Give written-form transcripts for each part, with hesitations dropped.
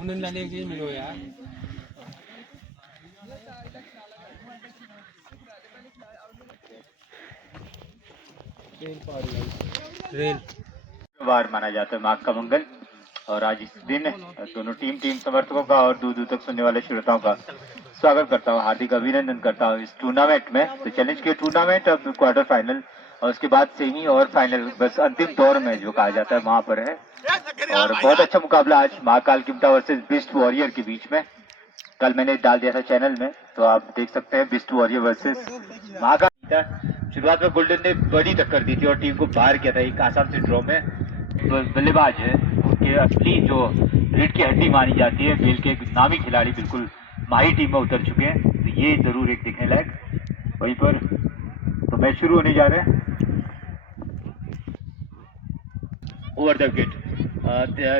उन्हें लेके मिलो यार। रेल वार माना जाता है माघ का मंगल। और आज इस दिन दोनों टीम समर्थकों का और दूर दूर तक सुनने वाले श्रोताओं का स्वागत करता हूँ, हार्दिक अभिनंदन करता हूँ इस टूर्नामेंट में। तो चैलेंज के टूर्नामेंट अब क्वार्टर फाइनल और उसके बाद सेमी और फाइनल, बस अंतिम दौर में जो कहा जाता है वहां पर है। और बहुत अच्छा मुकाबला आज महाकाल किमटा वर्सेस बिस्ट वॉरियर के बीच में। कल मैंने डाल दिया था चैनल में, तो आप देख सकते हैं बिस्ट वॉरियर वर्सेस महाकाल। शुरुआत में गोल्डन ने बड़ी टक्कर दी थी और टीम को बाहर किया था एक आसाम से ड्रॉ में। बल्लेबाज है उनके असली जो रीढ़ की हड्डी मानी जाती है, बेल के एक नामी खिलाड़ी बिल्कुल माही टीम में उतर चुके हैं, तो ये जरूर एक देखने लायक। वहीं पर तो मैच शुरू होने जा रहे हैं। ओवर द विकेट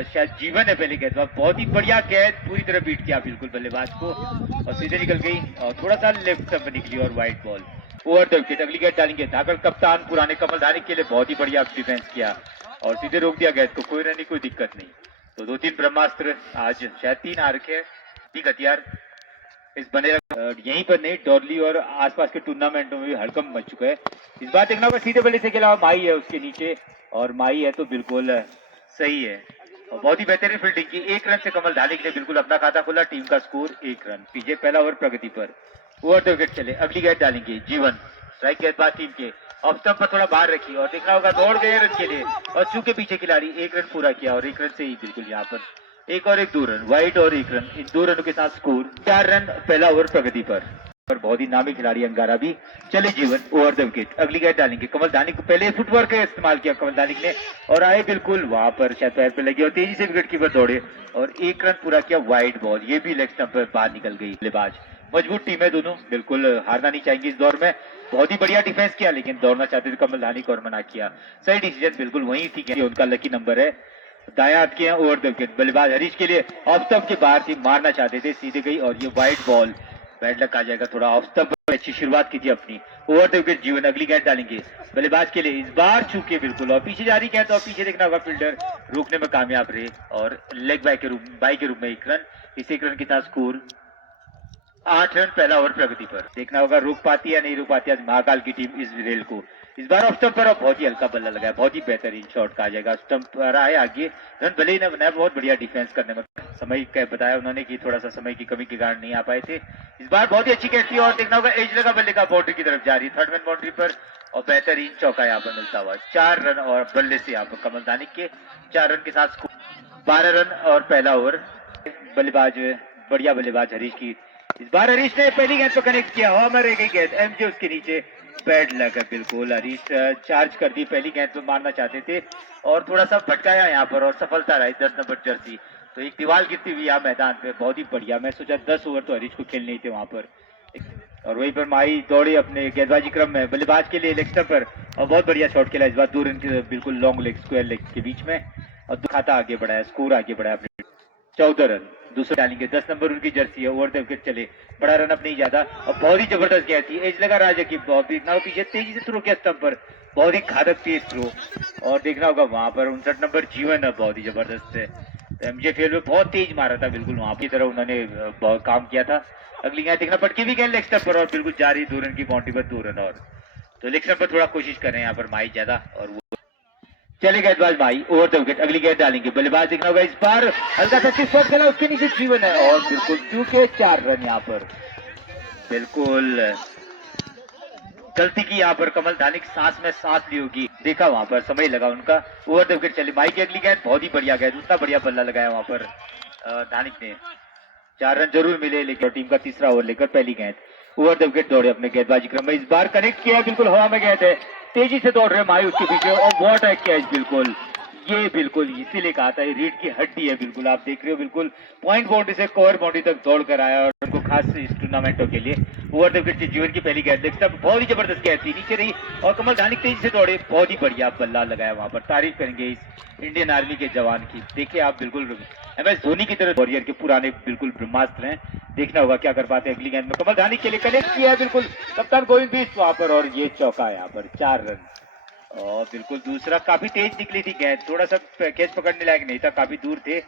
शायद जीवन है पहले गेंदबाज, बहुत ही बढ़िया गेंद, पूरी तरह बीट किया बिल्कुल बल्लेबाज को और सीधे निकल गई और थोड़ा सा लेफ्ट में निकली और wide ball. Over the wicket अगली गेंद डालेंगे। धाकड़ कप्तान पुराने कमल धानी के लिए बहुत ही बढ़िया डिफेंस किया और सीधे रोक दिया गेंद को, कोई रन नहीं, कोई दिक्कत नहीं। तो 2-3 ब्रह्मास्त्र, आज शायद 3 आ रखे हैं, ठीक हथियार इस बने यहीं पर नहीं, डॉर्ली और आसपास के टूर्नामेंटों में भी हड़कंप मच चुका है। इस बार देखना होगा सीधे बल्ले से के अलावा माही है उसके नीचे, और माही है तो बिल्कुल सही है और बहुत ही बेहतरीन फील्डिंग की। 1 रन से कमल धानी ने बिल्कुल अपना खाता खोला, टीम का स्कोर 1 रन। पीछे पहला ओवर प्रगति पर। ओवर द विकेट चले, अगली गेंद डालेंगे जीवन, स्ट्राइक गेंदबाज टीम के ऑफ स्टंप पर थोड़ा बाहर रखी और देखना होगा दौड़ गए रन के लिए और चूंकि पीछे खिलाड़ी 1 रन पूरा किया और 1 रन से ही बिल्कुल यहाँ पर एक और एक 2 रन, वाइड और 1 रन, इन 2 रनों के साथ स्कोर 4 रन पहला ओवर प्रगति पर बहुत ही नामी खिलाड़ी अंगारा भी। चले जीवन, ओवर द विकेट अगली गेंद डालेंगे। कमल दानी को पहले फुटवर्क का इस्तेमाल किया कमल दानी ने और आए बिल्कुल वहां पर शायद पैर पे लगी और तेजी से विकेट कीपर दौड़े और 1 रन पूरा किया, वाइड बॉल, ये भी लेग स्टंप पर बाहर निकल गई। बल्लेबाज मजबूत टीम है दोनों, बिल्कुल हारना नहीं चाहेंगे इस दौर में। बहुत ही बढ़िया डिफेंस किया लेकिन दौड़ना चाहते थे कमल धानी को और मना किया, सही डिसीजन बिल्कुल वही ठीक है, उनका लकी नंबर है। दाया हाथ किया ओवर द विकेट, बल्लेबाज हरीश के लिए ऑफ स्टंप के बाहर थी, मारना चाहते थे, सीधे गई और ये वाइड बॉल, बैड लक आ जाएगा थोड़ा। ऑफ स्टंप अच्छी शुरुआत की थी अपनी। ओवर द विकेट जीवन अगली गेंद डालेंगे बल्लेबाज के लिए, इस बार चूके बिल्कुल और पीछे जा रही गेंद और पीछे देखना होगा फील्डर रोकने में कामयाब रहे और लेग बाई के रूप में 1 रन, इस 1 रन के साथ स्कोर 8 रन पहला ओवर प्रगति पर। देखना होगा रोक पाती या नहीं रोक पाती आज महाकाल की टीम इस रेल को। इस बार ऑफ स्टंप पर बहुत ही हल्का बल्ला लगाया, बहुत ही बेहतरीन शॉट कहा जाएगा, स्टंप पर आए आगे, रन भले ही न बनाया, बहुत बढ़िया डिफेंस करने में समय का बताया उन्होंने कि थोड़ा सा समय की कमी के कारण नहीं आ पाए थे। इस बार बहुत ही अच्छी कैच थी और देखना होगा एज लगा बल्ले का बाउंड्री की तरफ जा रही, थर्ड मैन बाउंड्री पर और बेहतरीन चौका यहाँ पर मिलता हुआ। 4 रन और बल्ले से यहाँ पर कमल दानिक के 4 रन के साथ 12 रन और पहला ओवर। बल्लेबाज बढ़िया बल्लेबाज हरीश की, इस बार हरीश ने पहली गेंद पर कनेक्ट किया, हवा रह गई गेंद, एमजे उसके नीचे, बैड लग है बिल्कुल। हरीश चार्ज कर दी, पहली गेंद पर मारना चाहते थे और थोड़ा सा भटकाया यहाँ पर और सफलता रही 10 नंबर जर्सी, तो एक दीवार गिरती हुई यहाँ मैदान पे, बहुत ही बढ़िया। मैं सोचा 10 ओवर तो हरीश को खेलने ही थे वहां पर और वहीं पर माही दौड़े अपने गेंदबाजी क्रम में बल्लेबाज के लिए लेग स्टंप पर और बहुत बढ़िया शॉट खेला इस बार, 2 रन के बिल्कुल लॉन्ग लेग, स्क्वायर लेग के बीच में और खाता आगे बढ़ाया, स्कोर आगे बढ़ाया अपने 14 रन। दूसरे डालेंगे 10 नंबर उनकी जर्सी है, ओवर द विकेट चले, बड़ा रन अप नहीं ज्यादा और बहुत ही जबरदस्त गेंद थी, एज लगा राजा की, बहुत देखना पीछे तेजी से थ्रो किया स्टंप पर, बहुत ही घातक तेज थ्रो और देखना होगा वहां पर 59 नंबर जीवन है, बहुत ही जबरदस्त है, एमजे फेल में बहुत तेज मारा था बिल्कुल, वहां की तरह उन्होंने बहुत काम किया था। अगली गेंद देखना पटकी भी गेंद लेग स्टंप पर और बिल्कुल जा रही 2 रन की बाउंड्री पर 2 रन और, तो लेग स्टंप पर थोड़ा कोशिश कर रहे हैं यहाँ पर माही ज्यादा और वो चले गेंदबाज भाई ओवर द विकेट अगली गेंद डालेंगे। बल्लेबाज देखना होगा इस बार हल्का सा सिक्स शॉट खेला, उसके नीचे जीवन है और बिल्कुल चूके 4 रन यहाँ पर, बिल्कुल गलती की यहाँ पर कमल धानी सांस में सांस ली होगी, देखा वहां पर समय लगा उनका। ओवर द विकेट चले माई की अगली गेंद, बहुत ही बढ़िया गेंद, उतना बढ़िया बल्ला लगाया वहां पर धानिक ने, 4 रन जरूर मिले लेकिन टीम का तीसरा ओवर लेकर पहली गेंद। ओवर द विकेट दौड़े अपने गेंदबाजी क्रम में, इस बार कनेक्ट किया, बिल्कुल हवा में गेंद है, तेजी से दौड़ रहे माही उसके पीछे और व्हाट अ कैच, बिल्कुल ये बिल्कुल इसीलिए कहा था ये रीढ़ की हड्डी है, बिल्कुल आप देख रहे हो बिल्कुल पॉइंट बाउंड्री से कवर बाउंड्री तक दौड़ कर आया और उनको खास इस टूर्नामेंटों के लिए। ओवर द विकेट से जीवन की पहली गेंद, बहुत ही जबरदस्त गेंद थी, नीचे रही और कमल धानी तेजी से दौड़े, बहुत ही बढ़िया बल्ला लगाया वहां पर, तारीफ करेंगे इस इंडियन आर्मी के जवान की। देखिए आप बिल्कुल एमएस धोनी की तरह वॉरियर के पुराने बिल्कुल ब्रह्मास्त्र हैं, देखना होगा क्या कर पाते हैं। अगली गेंद में कमल धानी के लिए कनेक्ट किया है बिल्कुल कप्तान गोविंद भी वहां पर और ये चौका यहाँ पर, 4 रन और बिल्कुल दूसरा काफी तेज निकली थी गेंद, थोड़ा सा कैच पकड़ने लायक नहीं था, काफी दूर थे।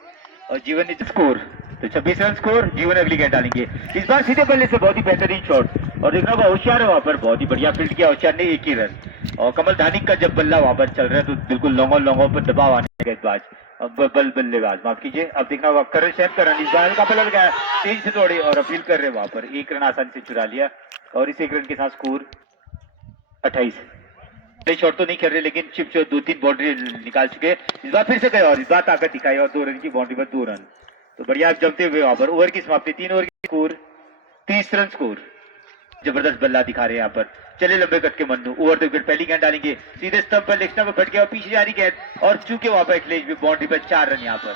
और जीवन ने स्कोर, तो 26 रन स्कोर। जीवन अगली गेंद डालेंगे, इस बार सीधे बल्ले से बहुत ही बेहतरीन शॉट। और देखना होगा होशियार है वहां पर, बहुत ही बढ़िया फील्ड किया होशियार ने, एक ही रन। और कमल धानिक का जब बल्ला वहां पर चल रहा है तो बिल्कुल लॉन्गों पर दबाव आने गेंदबाज, अब बल्लेबाज माफ कीजिए। अब देखना होगा करण शैफ का रन, इस बार का बल्ला गया, तेज से दौड़े और अपील कर रहे वहां पर, एक रन आसानी से चुरा लिया। और इस एक रन के साथ स्कोर 28। शॉट तो नहीं खेल रहे लेकिन चिप 2-3 बाउंड्री निकाल चुके। इस बार फिर से गए और इस बार ताकत दिखाई और 2 रन की बाउंड्री पर 2 रन, तो बढ़िया जमते हुए वहां पर। ओवर की समाप्ति, 3 ओवर की स्कोर 30 रन स्कोर। जबरदस्त बल्ला दिखा रहे हैं यहाँ पर। चले लंबे कट के मन्नू, ओवर द विकेट पहली गेंद डालेंगे, सीधे स्टंप पर, लेग स्टंप पर फट गया और पीछे जा रही गेंद और चूके वहां पर एक लेज भी बाउंड्री पर 4 रन यहाँ पर।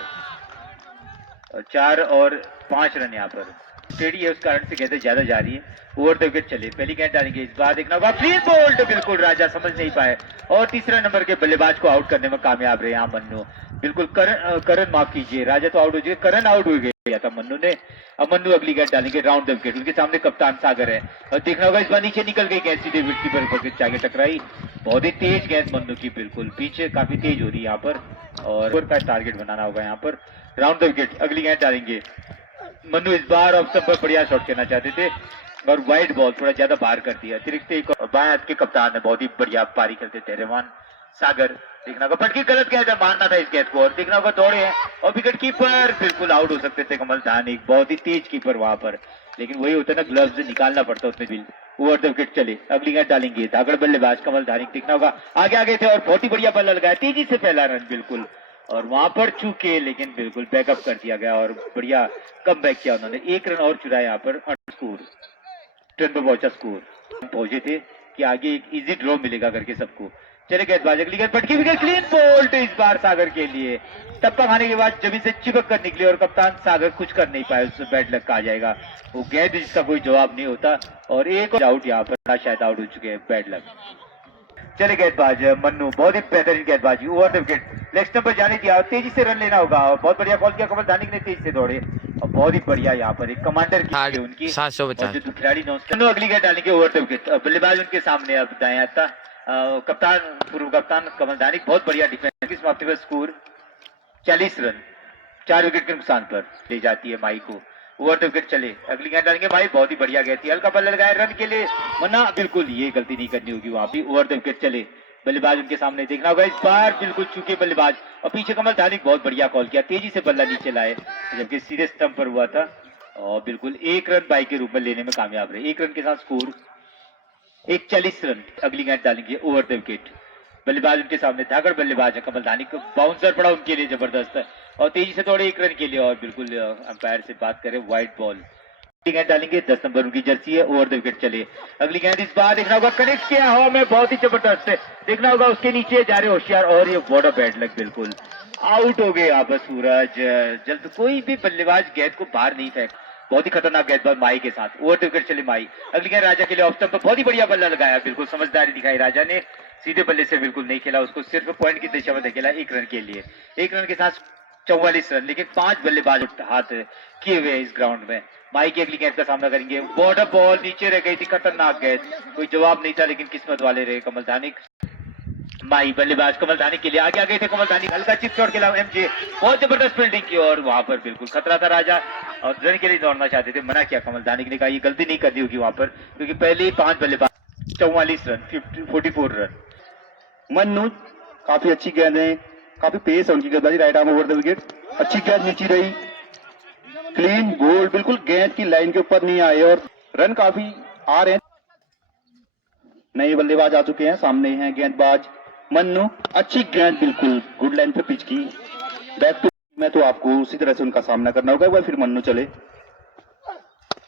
और 4 और 5 रन यहाँ पर। स्टेडी है उस कारण से गेंदें ज्यादा जा रही है। ओवर द विकेट चले, पहली गेंद डालेंगे, इस बार देखना होगा क्लीन बोल्ड, बिल्कुल राजा समझ नहीं पाए और तीसरा नंबर के बल्लेबाज को आउट करने में कामयाब रहे यहाँ मन्नू। बिल्कुल करण माफ कीजिए, राजा तो आउट हो गए, करण आउट हो गया था मन्नू ने। अब मन्नू अगली गेंद डालेंगे राउंड द विकेट, उनके सामने कप्तान सागर है और देखना होगा इस बार नीचे निकल गई गेंद, सीधे विकेट पर जाके टकराई। बहुत ही तेज गेंद मन्नू की, बिल्कुल पीछे काफी तेज हो रही है यहाँ पर और का टारगेट बनाना होगा यहाँ पर। राउंड द विकेट, अगली गेंद डालेंगे मन्नू, इस बार ऑफ स्टंप पर बढ़िया शॉट खेलना चाहते थे और वाइड बॉल थोड़ा ज्यादा बाहर कर दिया। अतिरिक्त एक बाएं हाथ के कप्तान है, बहुत ही बढ़िया पारी खेलते थे रहमान सागर। देखना होगा पटकी गलत गेंद है, मारना था इस गेंद को और देखना होगा दौड़े हैं और विकेट कीपर बिल्कुल आउट हो सकते थे कमल धानिक, बहुत ही तेज कीपर वहां पर, लेकिन वही होता है ना ग्लव्स निकालना पड़ता उसमें भी। ओवर द विकेट चले, अगली गेंद डालेंगे, धाकड़ बल्लेबाज कमल धानिक, देखना होगा आगे आगे थे और बहुत ही बढ़िया बल्ला लगाया, तेजी से पहला रन बिल्कुल और वहां पर चूके, लेकिन बिल्कुल बैकअप कर दिया गया और बढ़िया कम बैक किया उन्होंने, एक रन और चुराया यहाँ पर। स्कोर टर्न पर पहुंचा, स्कोर पहुंचे थे कि आगे एक इजी ड्रॉ मिलेगा करके सबको। चले गेंदबाज, अगली गेंद पटकी विकेट, क्लीन बोल्ड इस बार सागर के लिए। टप्पा खाने के बाद जमीन से चिपक कर निकले और कप्तान सागर कुछ कर नहीं पाए, उससे बैड लक कहा जाएगा, वो गेंद जिसका कोई जवाब नहीं होता और एक आउट यहाँ पर, शायद आउट हो चुके हैं, बैड लक। चले गेंदबाज मन्नू, बहुत ही बेहतरीन गेंदबाजी, over the wicket leg stump पर जाने दिया और तेजी से रन लेना होगा और बहुत बढ़िया कॉल किया कमल धानिक ने, तेज से दौड़े और बहुत ही बढ़िया यहाँ पर एक कमांडर की उनकी 750 जो खिलाड़ी मन्नू अगली गेंद डालेंगे ओवर द विकेट, बल्लेबाज उनके सामने अब दाएं हाथ था कप्तान, पूर्व कप्तान कमल धानिक, बहुत बढ़िया डिफेंस की समाप्ति पर स्कोर 40 रन, 4 विकेट के नुकसान पर ले जाती है माई को। ओवर द विकेट चले, अगली गेंद डालेंगे भाई, बहुत ही बढ़िया गेंद थी, हल्का बल्ला लगाया रन के लिए, वरना बिल्कुल ये गलती नहीं करनी होगी वहां भी। ओवर द विकेट चले, बल्लेबाज उनके सामने, देखना होगा इस बार बिल्कुल चूके बल्लेबाज और पीछे कमल धानिक, बहुत बढ़िया कॉल किया, तेजी से बल्ला नीचे लाए जबकि सीधे स्टंप पर हुआ था और बिल्कुल एक रन बाई के रूप में लेने में कामयाब रहे, एक रन के साथ स्कोर 41 रन। अगली गेंद डालेंगे ओवर द विकेट, बल्लेबाज उनके सामने, धाकड़ बल्लेबाज है कमल धानिक, बाउंसर पड़ा उनके लिए जबरदस्त और तेजी से दौड़े एक रन के लिए और बिल्कुल अंपायर से बात करें वाइड बॉल। गेंद डालेंगे, 10 नंबर उनकी जर्सी है, ओवर द विकेट चले, अगली गेंद इस बार देखना होगा कनेक्ट किया हवा में, बहुत ही जबरदस्त है, देखना होगा उसके नीचे जा रहे होशियार और ये बॉर्डर बैड लग, बिल्कुल आउट हो गए यहाँ पर सूरज। जल्द कोई भी बल्लेबाज गेंद को बाहर नहीं फेंक, बहुत ही खतरनाक गेंदबाज माई के साथ। ओवर द विकेट चले माई, अगली गेंद राजा के लिए ऑफ स्टंप पर, बहुत ही बढ़िया बल्ला लगाया, बिल्कुल समझदारी दिखाई राजा ने, सीधे बल्ले से बिल्कुल नहीं खेला, उसको सिर्फ पॉइंट की दिशा में धकेला एक रन के लिए, एक रन के साथ 44 रन, लेकिन 5 बल्लेबाज हाथ किए हुए इस ग्राउंड में। माई की अगली गेंद का सामना करेंगे, बॉर्डर बॉल नीचे रह गई थी, खतरनाक गेंद, कोई जवाब नहीं था लेकिन किस्मत वाले रहे कमल धानिक। माई बल्लेबाज कमल धानिक के लिए आगे आ गए थे कमल धानिक, हल्का चिप शॉट खेला एमजे, बहुत जबरदस्त फील्डिंग की और वहां पर बिल्कुल खतरा था राजा और रन के लिए दौड़ना चाहते थे, मना किया कमल धानिक ने, कहा ये गलती नहीं करनी होगी वहां पर क्योंकि पहले ही 5 बल्लेबाज 44 रन 44 रन। मन्नू काफी अच्छी गेंद है, काफी पेस है उनकी गेंदबाजी, right arm over the wicket, अच्छी गेंद नीचे रही, क्लीन बोल्ड, बिल्कुल गेंद की लाइन के ऊपर नहीं आए और रन काफी आ रहे हैं। नए बल्लेबाज आ चुके हैं, सामने हैं गेंदबाज मन्नू, अच्छी गेंद, बिल्कुल गुड लाइन पे पिच की, बैक टू में तो आपको उसी तरह से उनका सामना करना होगा। एक बार फिर मन्नू चले,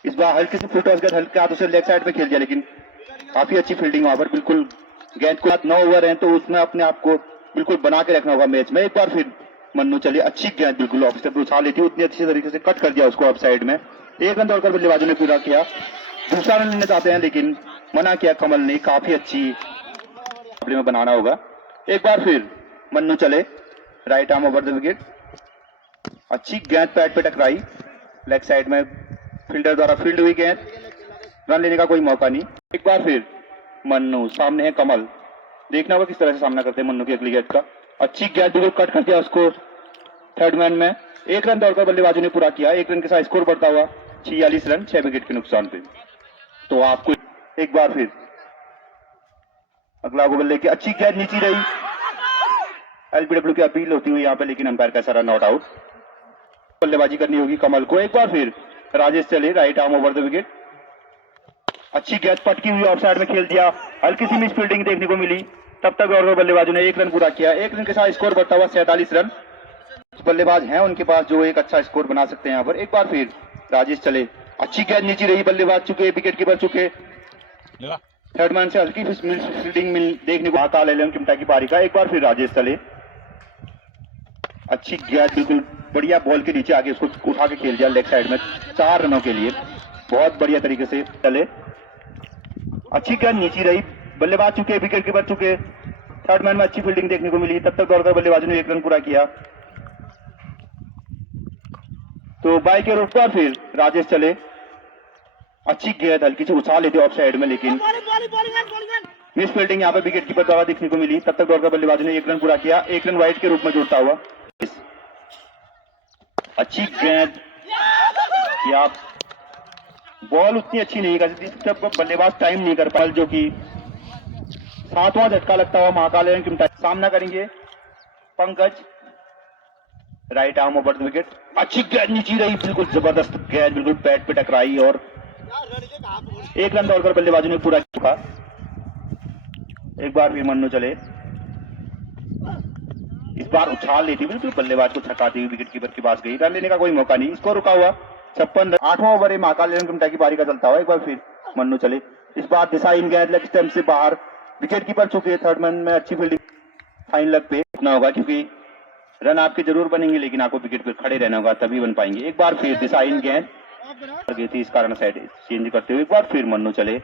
इस बार हल्के से फुट गेंद हल्के हाथों से लेग साइड पे खेल दिया, लेकिन काफी अच्छी फील्डिंग वहां पर, बिल्कुल गेंद को 9 ओवर है तो उसमें अपने आप को बिल्कुल बना के रखना होगा मैच में। एक बार फिर मन्नू चलिए, अच्छी गेंद बिल्कुल ऑफ स्टंप उछाल लेती, उतनी अच्छी तरीके से कट कर दिया उसको ऑफ साइड में, एक रन दौड़कर बल्लेबाजों ने पूरा किया, दूसरा रन लेना चाहते हैं लेकिन मना किया कमल ने, काफी अच्छी में बनाना होगा। एक बार फिर मन्नू चले, right arm over the wicket, अच्छी गेंद पैड पे टकराई, लेग साइड में फील्डर द्वारा फील्ड हुई गेंद, रन लेने का कोई मौका नहीं। एक बार फिर मन्नू, सामने है कमल, देखना होगा किस तरह से सामना करते हैं मन्नू की अगली गेंद का। अच्छी गेंद बिल्कुल कट कर दिया उसको थर्ड मैन में। 1 रन दौड़कर बल्लेबाजों ने पूरा किया। 1 रन के साथ स्कोर बढ़ता हुआ 46 रन 6 विकेट के नुकसान पे। तो आपको एक बार फिर अगला ओवर बल्ले की अच्छी गेंद नीचे रही। एलबीडब्ल्यू की अपील होती हुई यहाँ पे, लेकिन अंपायर का सारा नॉट आउट। बल्लेबाजी करनी होगी कमल को। एक बार फिर राजेश चले right arm over the wicket. अच्छी गेंद पटकी हुई ऑफ साइड में खेल दिया। हल्की सी मिस फील्डिंग देखने को मिली। तब तक और बल्लेबाजों ने 1 रन पूरा किया। 1 रन के साथ स्कोर बढ़ता हुआ 47 रन। बल्लेबाज हैं उनके पास जो एक अच्छा स्कोर बना सकते हैं यहाँ पर। एक बार फिर राजेश चले। अच्छी गेंद नीचे रही। बल्लेबाज चुके, विकेट कीपर चुके। थर्ड मैन से हल्की फील्डिंग देखने को आता है चिमटा की पारी का। एक बार फिर राजेश चले। अच्छी गेंद बिल्कुल बढ़िया बॉल के नीचे आके उसको उठा के खेल दिया लेग साइड में 4 रनों के लिए। बहुत बढ़िया तरीके से चले। अच्छी गेंद नीचे रही। बल्लेबाज चुके, विकेट कीपर चुके। थर्ड मैन में अच्छी फील्डिंग देखने को मिली। तब तक दौड़कर बल्लेबाजों ने 1 रन पूरा किया। तो बाई के रूप पर फिर राजेश चले। अच्छी गेंद हल्की से उछाल लेते ऑफ साइड में, लेकिन मिस फील्डिंग यहाँ पे विकेट कीपर द्वारा देखने को मिली। तब तक दौड़कर बल्लेबाजों ने 1 रन पूरा किया। 1 रन वाइड के रूप में जुड़ता हुआ। अच्छी गेंद या बॉल उतनी अच्छी नहीं करती तब बल्लेबाज टाइम नहीं कर पाए, जो कि 7वां झटका लगता हुआ महाकाल चिमटा। सामना करेंगे Pankaj right arm over the wicket. अच्छी गेंद नीचे रही। बिल्कुल जबरदस्त गेंद बिल्कुल पैड पे टकराई और 1 रन दौड़कर बल्लेबाजों ने पूरा किया। एक बार फिर मन्नू चले। इस बार उछाल लेती बिल्कुल बल्लेबाज को छकाती हुई विकेट कीपर के पास गई। रन लेने का कोई मौका नहीं। इसको रुका हुआ 56 रन। 8वां ओवर है महाकाल चिमटा की पारी का चलता हुआ। एक बार फिर मन्नू चले। इस बार दिशा इन गेंद लेग स्टंप से बाहर। विकेट कीपर चुके। थर्ड मैन में अच्छी फील्डिंग फाइन लग पे रुकना होगा, क्योंकि रन आपके जरूर बनेंगे लेकिन आपको विकेट पर खड़े रहना होगा तभी बन पाएंगे। एक बार फिर दिशा इन गेंद गई थी, इस कारण साइड चेंज करते हुए एक बार फिर मन्नू चले।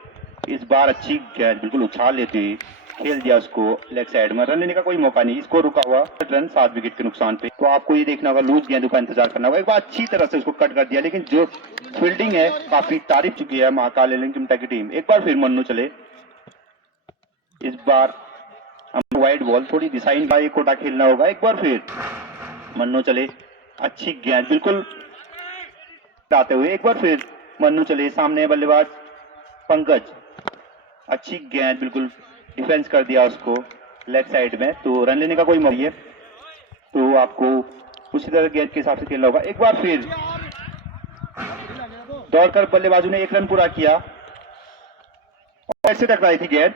इस बार अच्छी गेंद बिल्कुल उछाल लेते हुए खेल दिया उसको लेग साइड में। रन लेने का कोई मौका नहीं। इसको रुका हुआ 8 रन 7 विकेट के नुकसान पे। तो आपको ये देखना होगा, लूज गेंदों का इंतजार करना होगा। एक बार अच्छी तरह से उसको कट कर दिया, लेकिन जो फील्डिंग है काफी तारीफ चुकी है महाकाल चिमटा की टीम। एक बार फिर मन्नू चले। इस बार वाइड बॉल थोड़ी डिसाइन का एक कोटा खेलना होगा। एक बार फिर मन्नू चले। अच्छी गेंद बिल्कुल आते हुए एक बार फिर मन्नू चले। सामने बल्लेबाज पंकज। अच्छी गेंद बिल्कुल डिफेंस कर दिया उसको लेग साइड में। तो रन लेने का कोई मौका है, तो आपको उसी तरह गेंद के हिसाब से खेलना होगा। एक बार फिर दौड़कर बल्लेबाजों ने 1 रन पूरा किया। ऐसे टकराई थी गेंद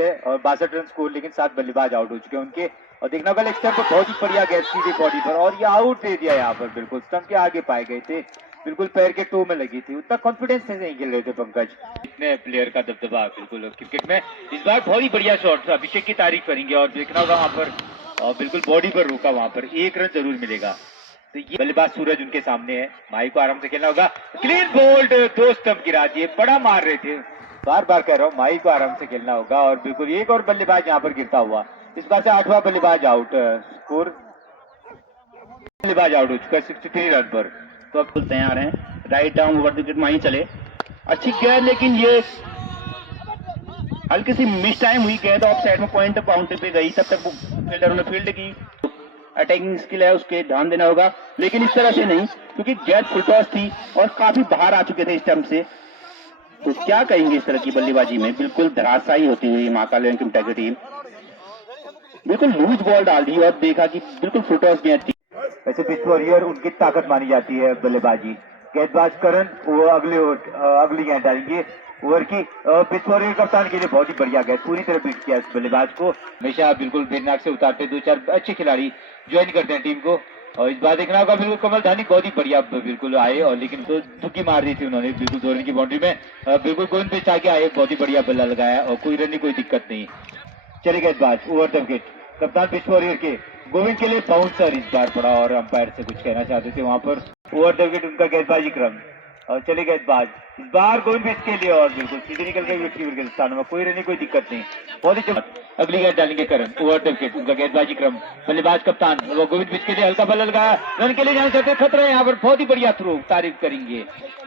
है और 62 रन स्कोर, लेकिन 7 बल्लेबाज आउट हो चुके हैं उनके। और देखना होगा लेग स्टंप पर बहुत ही बढ़िया गेंद सीधी बॉडी पर, और ये आउट दे दिया यहाँ पर। बिल्कुल स्टंप के आगे पाए गए थे, बिल्कुल पैर के टो में लगी थी। उतना कॉन्फिडेंस से नहीं खेल रहे थे पंकज। इतने प्लेयर का दबदबा बिल्कुल क्रिकेट में। इस बार बहुत ही बढ़िया शॉट, अभिषेक की तारीफ करेंगे। और देखना होगा वहां पर बिल्कुल बॉडी पर रुका, वहां पर 1 रन जरूर मिलेगा। तो ये बल्लेबाज सूरज उनके सामने है। माही को आराम से खेलना होगा। क्लीन बोल्ड, 2 स्टंप गिरा दिए। बड़ा मार रहे थे, बार बार कह रहा हूँ माही को आराम से खेलना होगा। और बिल्कुल एक और बल्लेबाज यहाँ पर गिरता हुआ। इस बार से 8वां बल्लेबाज आउट। स्कोर बल्लेबाज आउट हो चुका है 63 रन पर। तो अब तैयार हैं right arm over the wicket. Mahi चले। अच्छी गेंद, लेकिन ये हल्की सी मिस टाइम हुई गेंद ऑफ साइड में पॉइंट बाउंड्री पे गई। तब तक फील्डरों ने फील्ड की। अटैकिंग स्किल है उसके ध्यान देना होगा, लेकिन इस तरह से नहीं, क्योंकि गेंद फुल टॉस थी और काफी बाहर आ चुके थे स्टंप से। तो क्या कहेंगे इस तरह की बल्लेबाजी में? बिल्कुल धराशायी होती हुई महाकाल चिमटा की टीम बिल्कुल लूज बॉल डाल दी और देखा कि बिल्कुल फुल टॉस गेंद थी। वैसे पिच वॉरियर उनकी ताकत मानी जाती है बल्लेबाजी। गेंदबाज करण वो अगली गेंद डालेंगे ओवर की। पिच वॉरियर कप्तान के लिए बहुत ही बढ़िया गेंद, पूरी तरह बीट किया इस बल्लेबाज को। हमेशा बिल्कुल बेनाक से उतारते 2-4 अच्छे खिलाड़ी ज्वाइन करते हैं टीम को। और इस बार देखना होगा बिल्कुल कमल धानी बहुत ही बढ़िया बिल्कुल आए, और लेकिन तो दुक्की मार दी थी उन्होंने बिल्कुल 2 रन की बाउंड्री में। बिल्कुल गोविंद पिच आके आए, बहुत ही बढ़िया बल्ला लगाया और कोई रन नहीं, कोई दिक्कत नहीं। चले गेंदबाज ओवर द विकेट। कप्तान पिच वॉरियर के गोविंद के लिए बाउंसर इस बार पड़ा, और अंपायर से कुछ कहना चाहते थे वहां पर। ओवर द विकेट उनका गेंदबाजी क्रम। और चले गए गेंदबाज, इस बार गोविंद बिष्ट के लिए और बिल्कुल सीधे निकल गए विकेट कीपर के स्थान में, कोई रन कोई दिक्कत नहीं, बहुत ही जबरदस्त। अगली गेंद डालेंगे करण, ओवर द विकेट, उनका गेंदबाजी क्रम, बल्लेबाज कप्तान वो गोविंद बिष्ट के लिए हल्का बल्ला लगाया, रन के लिए जाना चाहते, खतरा है यहाँ पर, बहुत ही बढ़िया थ्रो, तारीफ करेंगे,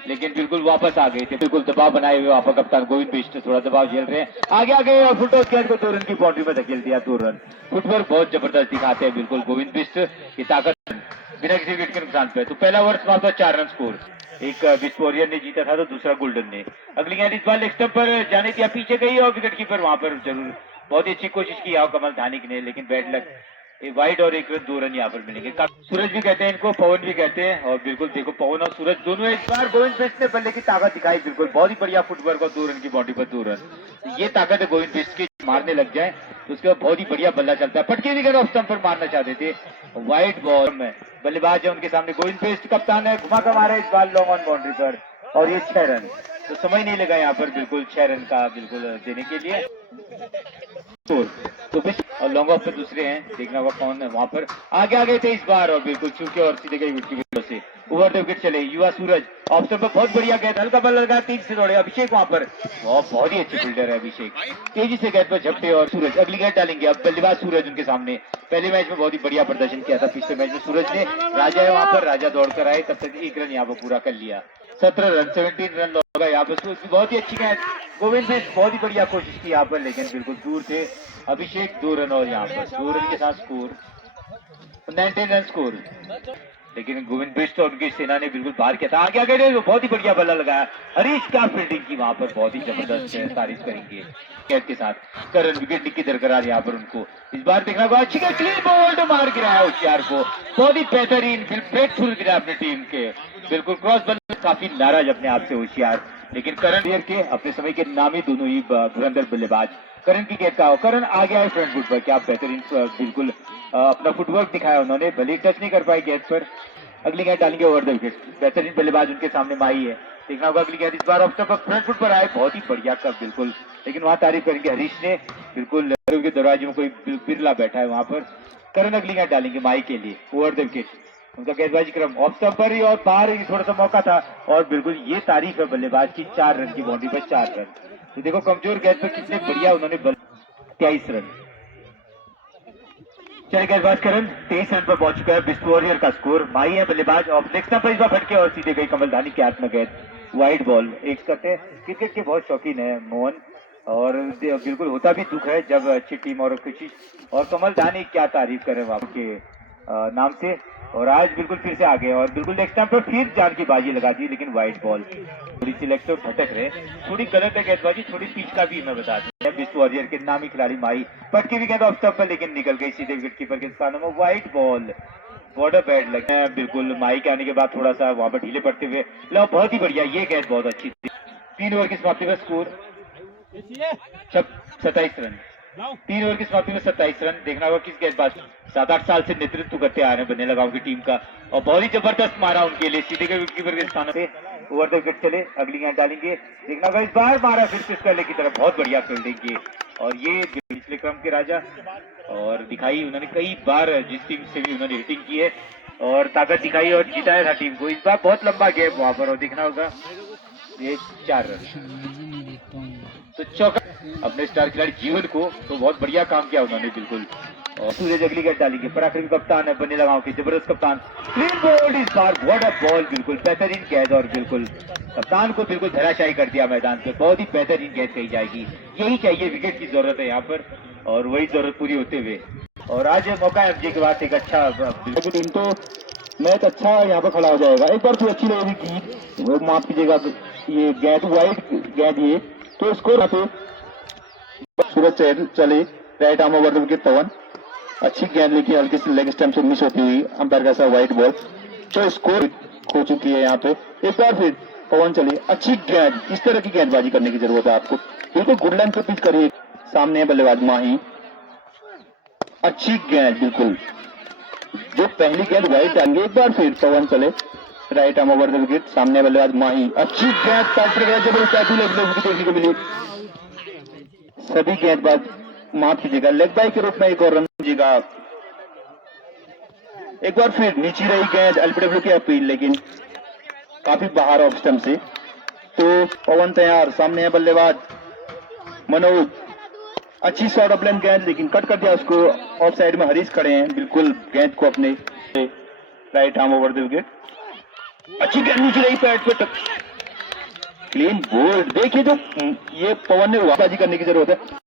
लेकिन बिल्कुल वापस आ गए थे, बिल्कुल दबाव बनाए हुए वहां पर कप्तान गोविंद बिष्ट थोड़ा दबाव झेल रहे हैं, आगे आ गए और फुटबॉल गेंद को 2 रन की बाउंड्री में धकेल दिया, 2 रन। फुटवर्क बहुत जबरदस्त दिखाते हैं बिल्कुल गोविंद बिष्ट की ताकत बिना किसी विकेट के नुकसान पे। तो पहला ओवर समाप्त हुआ, 4 रन स्कोर, एक बिष्ट वॉरियर ने जीता था तो दूसरा गोल्डन ने। अगली गेंद इस बार लेग स्टंप पर जाने दिया, पीछे गई और विकेट कीपर वहां पर जरूर बहुत ही अच्छी कोशिश की कमल धानिक ने, लेकिन बैड लक, एक वाइड और एक रन, 2 रन यहाँ पर मिलेंगे। सूरज भी कहते हैं इनको, पवन भी कहते हैं, और बिल्कुल देखो पवन और सूरज दोनों इस बार गोविंद बिष्ट ने बल्ले की ताकत दिखाई, बिल्कुल बहुत ही बढ़िया फुटवर्क और 2 रन की बाउंड्री पर 2 रन। ये ताकत है गोविंद बिष्ट की, मारने लग जाए तो उसके बाद बहुत ही बढ़िया बल्ला चलता है। पटके भी ऑफ स्टंप पर मारना चाहते थे, वाइड बॉल में बल्लेबाज है उनके सामने गोविंद बिष्ट, कप्तान है, घुमा कर मारा इस बार लॉन्ग ऑन बाउंड्री पर, और ये 6 रन, तो समय नहीं लगा यहाँ पर बिल्कुल 6 रन का बिल्कुल देने के लिए। तो और लॉन्ग ऑफ पे दूसरे हैं, देखना होगा कौन है वहां पर, आगे थे इस बार और बिल्कुल चूके और सीधे गई विकेट से ओवर द विकेट चले। युवा सूरज ऑफ स्टंप पर बहुत बढ़िया गेंद, हल्का बल लगा, तेजी से दौड़े अभिषेक वहां पर, बहुत ही अच्छी फील्डर है अभिषेक, तेजी से गेंद पर झपटे और सूरज अगली गेंद डालेंगे। अब बल्लेबाज सूरज उनके सामने, पहले मैच में बहुत ही बढ़िया प्रदर्शन किया था, पिछले मैच में सूरज ने, राजा है वहां पर, राजा दौड़ कर आए, तब तक 1 रन यहाँ पर पूरा कर लिया, 17 रन, 17 रन लौटा यहाँ पर, बहुत ही अच्छी गेंद, गोविंद बिष्ट बहुत ही बढ़िया कोशिश की यहाँ पर, लेकिन बिल्कुल दूर थे अभिषेक, 2 रन और यहाँ पर 2 रन के साथ स्कोर 19 रन स्कोर, लेकिन गोविंद बिष्ट और उनकी सेना ने बिल्कुल बाहर किया था, आगे तो बहुत ही बढ़िया बल्ला लगाया, हरीश का फील्डिंग की वहां पर, बहुत ही जबरदस्त तारीफ करेंगे कैद के साथ। करण विकेट की दरकरार यहाँ पर उनको, इस बार देखना होगा, अच्छी क्लीन बॉल मार गिराया होशियार को, बहुत ही बेहतरीन ब्रेकथ्रू गिरा अपनी टीम के, बिल्कुल क्रॉस बल, काफी नाराज अपने आप से होशियार, लेकिन करण के अपने समय के नामी दोनों ही धुरंधर बल्लेबाज। करण की गेंद का, करण आगे आए फ्रंट फुट पर, क्या बेहतरीन बिल्कुल अपना फुटवर्क दिखाया उन्होंने, भले टच नहीं कर पाए गेंद पर। अगली गेंद डालेंगे ओवर द विकेट, बेहतरीन बल्लेबाज उनके सामने माही है, देखना होगा अगली गेंद इस बार ऑफ स्टंप पर फ्रंट फुट पर आए, बहुत ही बढ़िया कब बिल्कुल, लेकिन वहां तारीफ करेंगे हरीश ने, बिल्कुल के दरवाजे में कोई बिरला बैठा है वहां पर। करण अगली गेंद डालेंगे माही के लिए ओवर द विकेट, उनका गेंदबाजी क्रम ऑफ स्टंप पर ही और बाहर ही थोड़ा सा मौका था, और बिल्कुल ये तारीफ है बल्लेबाज की, 4 रन की बाउंड्री पर 4 रन, तो देखो कमजोर गेंद पर कितने बढ़िया उन्होंने 23 रन। चले गेंदबाज करण 23 रन पर पहुंच चुका है, बिष्ट वॉरियर का स्कोर, माही है बल्लेबाज, और लेग स्टंप पर इस बार फटके और सीधे गई कमल धानी के हाथ में गेंद, वाइड बॉल। एक करते हैं क्रिकेट के बहुत शौकीन है मोहन, और बिल्कुल होता भी दुख है जब अच्छी टीम और कोशिश, और कमल धानी क्या तारीफ करे वहां के नाम से, और आज बिल्कुल फिर से आ गए और बिल्कुल लेग स्टंप पर फिर जान की बाजी लगा दी, लेकिन वाइड बॉल, थोड़ी सी लेग स्टंप भटक रहे, थोड़ी गलत है गेंदबाजी, थोड़ी पिच का भी मैं बता दूं, बिष्ट वॉरियर के नामी खिलाड़ी माही पटकी भी गेंद ऑफ स्टंप पर, लेकिन निकल गई सीधे विकेट कीपर के स्थानों में, वाइड बॉल, बॉर्डर बैड लगे बिल्कुल, माही के आने के बाद थोड़ा सा वहां पर ढीले पड़ते हुए, लो बहुत ही बढ़िया, ये गेंद बहुत अच्छी थी। 3 ओवर की समाप्ति में स्कोर 27 रन, 3 ओवर की समाप्ति में 27 रन। देखना होगा किस गेंदबाज, 7-8 साल से नेतृत्व करते आ रहे हैं बनेला गांव की टीम का, और बहुत ही जबरदस्त मारा उनके लिए, सीधे विकेट कीपर के स्थान पे ओवर द विकेट चले। अगली गेंद डालेंगे, देखना होगा इस बार मारा फिर से पहले की तरफ, बहुत बढ़िया फील्डिंग की, और ये पिछले क्रम के राजा, और दिखाई उन्होंने कई बार जिस टीम से भी उन्होंने हिटिंग की है और ताकत दिखाई और जिताया था टीम को, इस बार बहुत लंबा गैप वहां पर, और देखना होगा ये 4 रन, तो चौका अपने स्टार खिलाड़ी जीवन को, तो बहुत बढ़िया काम किया उन्होंने बिल्कुल। और सूरज अगली गेंद डालेंगे, पराक्रमी कप्तान है बनेला गांव के, जबरदस्त कप्तान, क्लीन बॉल इस बार, व्हाट अ बॉल, बिल्कुल बेहतरीन गेंद, और बिल्कुल कप्तान को बिल्कुल धराशायी कर दिया मैदान पे, बहुत ही बेहतरीन गेंद कही जाएगी, यही चाहिए, विकेट की जरूरत है यहाँ पर, और वही जरूरत पूरी होते हुए, और आज मौका है एमजे के बाद एक अच्छा टीम, तो मैच अच्छा यहाँ पर खड़ा हो जाएगा, एक बार फिर अच्छी लगेगी गीत, माफ कीजिएगा ये गेंद वाइड गेंद, ये तो स्कोर पे सूरज चले, right arm over the wicket Pawan, अच्छी गेंद लेकिन हल्के से लेग स्टंप से मिस होती हुई, अंपायर का ऐसा वाइड बॉल, तो स्कोर हो चुकी है यहाँ पे। एक बार फिर पवन चले, अच्छी गेंद, इस तरह की गेंदबाजी करने की जरूरत है आपको, बिल्कुल गुड लाइन पे पिच करिए, सामने बल्लेबाज माही, अच्छी गेंद, बिल्कुल जो पहली गेंद वाइड डालेंगे। एक बार फिर पवन चले, right arm over the wicket, सामने बल्लेबाज माही, अच्छी गेंद, जबरदस्त देखने को मिली, सभी गेंदबाज माफ कीजिएगा लेग बाई के रूप में एक और रन दीजिएगा। एक बार फिर नीचे रही गेंद, एलबीडब्ल्यू की अपील, लेकिन काफी बाहर ऑफ स्टंप से। तो पवन तैयार, सामने है बल्लेबाज मनोज, अच्छी शॉट ऑफ लेंथ गेंद, लेकिन कट कर दिया उसको। ऑफ साइड में हरीश खड़े हैं, बिल्कुल गेंद को अपने right arm over the wicket. अच्छी गेंद नीचे रही, पैड पे क्लीन बोल्ड। देखिए जो ये पवन ने वापसी करने की जरूरत है।